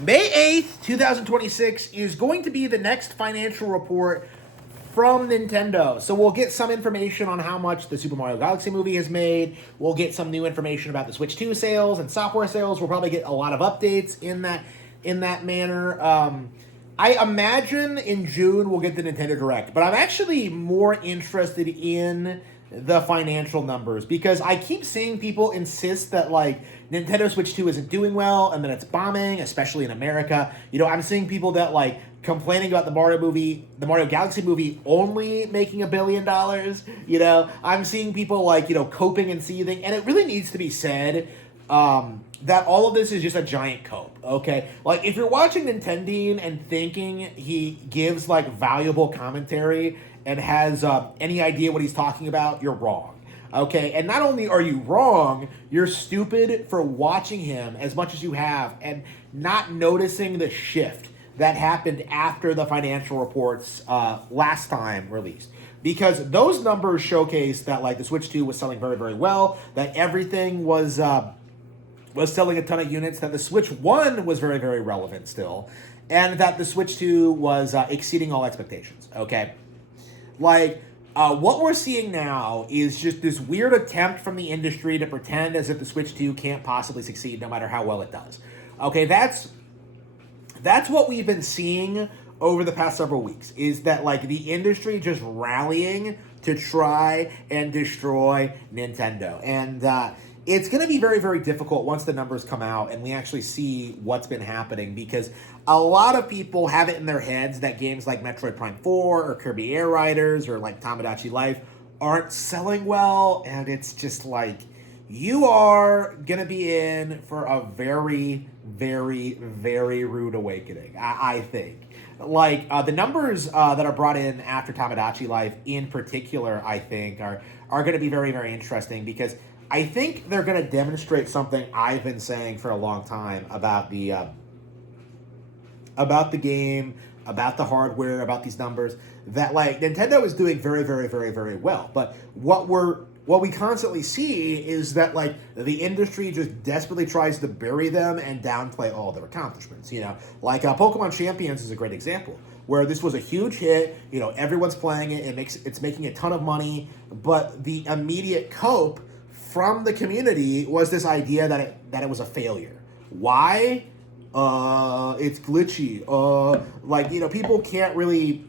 May 8th, 2026 is going to be the next financial report from Nintendo. So we'll get some information on how much the Super Mario Galaxy movie has made. We'll get some new information about the Switch 2 sales and software sales. We'll probably get a lot of updates in that manner. I imagine in June we'll get the Nintendo Direct, but I'm actually more interested in the financial numbers because I keep seeing people insist that like Nintendo Switch 2 isn't doing well and that it's bombing, especially in America. I'm seeing people that like complaining about the Mario Galaxy movie only making $1 billion. I'm seeing people like, coping and seething, and it really needs to be said that all of this is just a giant cope, okay? Like, if you're watching Nintendine and thinking he gives, like, valuable commentary and has any idea what he's talking about, you're wrong, okay? And not only are you wrong, you're stupid for watching him as much as you have and not noticing the shift that happened after the financial reports last time released. Because those numbers showcase that, like, the Switch 2 was selling very, very well, that everything was selling a ton of units, that the Switch 1 was very, very relevant still, and that the Switch 2 was exceeding all expectations, okay? Like, what we're seeing now is just this weird attempt from the industry to pretend as if the Switch 2 can't possibly succeed no matter how well it does. Okay, that's what we've been seeing over the past several weeks, is that, like, the industry just rallying to try and destroy Nintendo. And it's going to be very, very difficult once the numbers come out and we actually see what's been happening, because a lot of people have it in their heads that games like Metroid Prime 4 or Kirby Air Riders or like Tomodachi Life aren't selling well, and it's just like, you are going to be in for a very, very, very rude awakening, I think. Like, the numbers that are brought in after Tomodachi Life in particular, I think, are going to be very, very interesting, because I think they're going to demonstrate something I've been saying for a long time about the game, about the hardware, about these numbers, that like Nintendo is doing very, very, very, very well. But what we constantly see is that like the industry just desperately tries to bury them and downplay all their accomplishments. Like Pokemon Champions is a great example, where this was a huge hit. Everyone's playing it. It's making a ton of money, but the immediate cope from the community was this idea that it was a failure. Why? It's glitchy. People can't really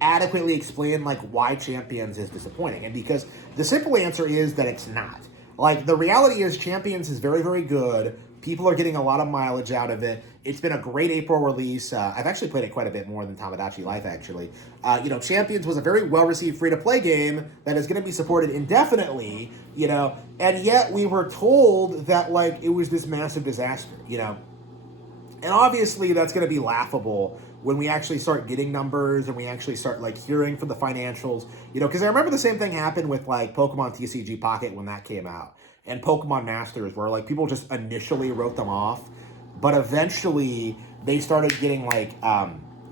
adequately explain like why Champions is disappointing, and because the simple answer is that it's not. Like, the reality is Champions is very, very good. People are getting a lot of mileage out of it. It's been a great April release. I've actually played it quite a bit more than Tomodachi Life, actually. Champions was a very well-received free-to-play game that is going to be supported indefinitely, and yet we were told that, like, it was this massive disaster, And obviously that's going to be laughable when we actually start getting numbers and we actually start, like, hearing from the financials, because I remember the same thing happened with, like, Pokemon TCG Pocket when that came out, and Pokemon Masters, where, like, people just initially wrote them off, but eventually they started getting, like,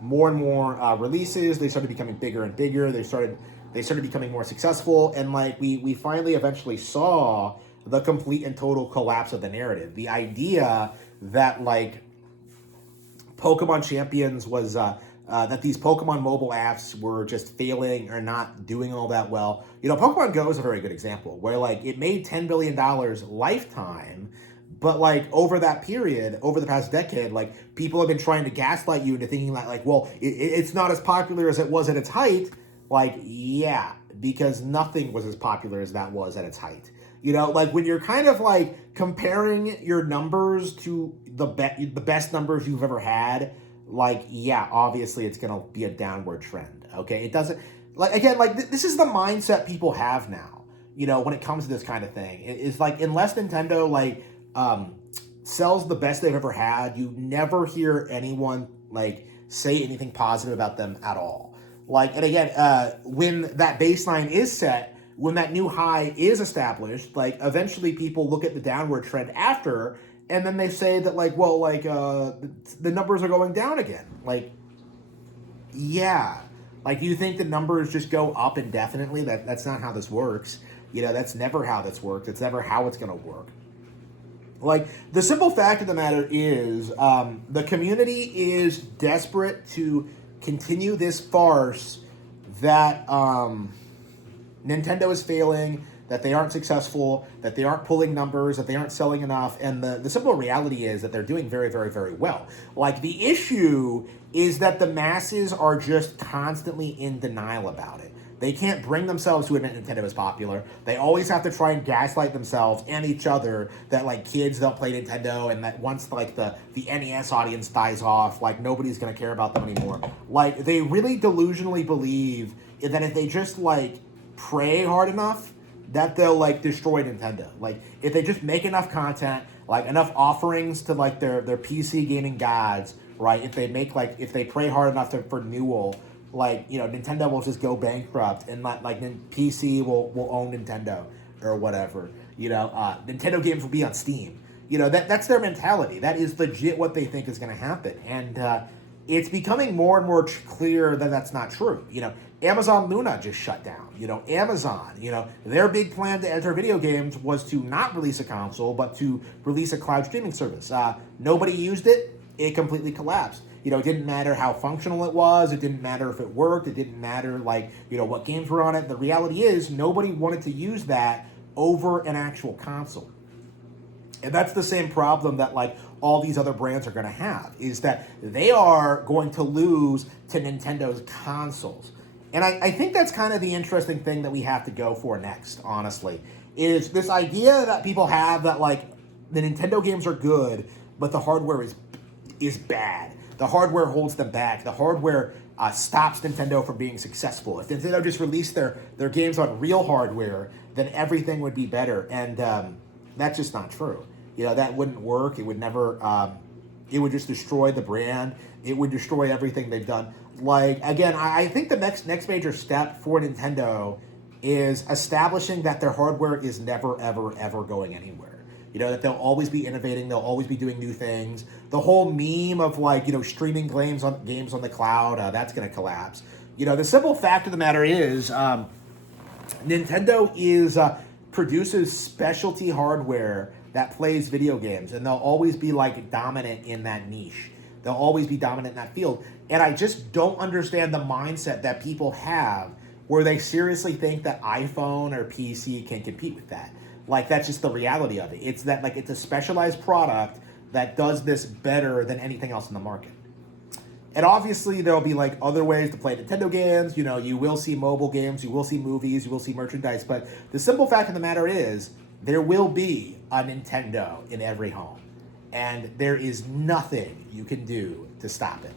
more and more releases. They started becoming bigger and bigger. They started becoming more successful, and, like, we finally eventually saw the complete and total collapse of the narrative. The idea that, like, Pokemon Champions was that these Pokemon mobile apps were just failing or not doing all that well. Pokemon Go is a very good example, where, like, it made $10 billion lifetime, but, like, over that period, over the past decade, like, people have been trying to gaslight you into thinking that, like, well, it's not as popular as it was at its height. Like, yeah, because nothing was as popular as that was at its height. Like, when you're kind of, like, comparing your numbers to the best numbers you've ever had, like, yeah, obviously it's going to be a downward trend, okay? It doesn't, like, again, like, this is the mindset people have now, when it comes to this kind of thing. It's like, unless Nintendo, like, sells the best they've ever had, you never hear anyone, like, say anything positive about them at all. Like, and again, when that baseline is set, when that new high is established, like, eventually people look at the downward trend after, and then they say that, like, well, like, the numbers are going down again. Like, yeah. Like, you think the numbers just go up indefinitely? That's not how this works. That's never how this works. It's never how it's going to work. Like, the simple fact of the matter is, the community is desperate to continue this farce that Nintendo is failing, that they aren't successful, that they aren't pulling numbers, that they aren't selling enough. And the simple reality is that they're doing very, very, very well. Like, the issue is that the masses are just constantly in denial about it. They can't bring themselves to admit Nintendo is popular. They always have to try and gaslight themselves and each other that, like, kids don't play Nintendo, and that once, like, the NES audience dies off, like, nobody's going to care about them anymore. Like, they really delusionally believe that if they just, like, pray hard enough, that they'll, like, destroy Nintendo. Like, if they just make enough content, like, enough offerings to, like, their PC gaming gods, right? If they pray hard enough for renewal, like, you know, Nintendo will just go bankrupt, and like PC will own Nintendo or whatever. You know, Nintendo games will be on Steam. You know, that's their mentality. That is legit what they think is going to happen, and it's becoming more and more clear that that's not true. You know, Amazon Luna just shut down. You know, Amazon, you know, their big plan to enter video games was to not release a console, but to release a cloud streaming service. Nobody used it. It completely collapsed. You know, it didn't matter how functional it was. It didn't matter if it worked. It didn't matter, like, you know, what games were on it. The reality is nobody wanted to use that over an actual console. And that's the same problem that, like, all these other brands are going to have, is that they are going to lose to Nintendo's consoles. And I think that's kind of the interesting thing that we have to go for next, honestly, is this idea that people have that, like, the Nintendo games are good, but the hardware is bad. The hardware holds them back. The hardware stops Nintendo from being successful. If Nintendo just released their games on real hardware, then everything would be better. And that's just not true. You know, that wouldn't work. It would never, it would just destroy the brand. It would destroy everything they've done. Like, again, I think the next major step for Nintendo is establishing that their hardware is never, ever, ever going anywhere. You know, that they'll always be innovating. They'll always be doing new things. The whole meme of, like, you know, streaming games on the cloud, that's going to collapse. You know, the simple fact of the matter is Nintendo produces specialty hardware that plays video games, and they'll always be, like, dominant in that niche. They'll always be dominant in that field. And I just don't understand the mindset that people have where they seriously think that iPhone or PC can compete with that. Like, that's just the reality of it. It's that, like, it's a specialized product that does this better than anything else in the market. And obviously, there'll be, like, other ways to play Nintendo games. You know, you will see mobile games, you will see movies, you will see merchandise. But the simple fact of the matter is, there will be a Nintendo in every home. And there is nothing you can do to stop it.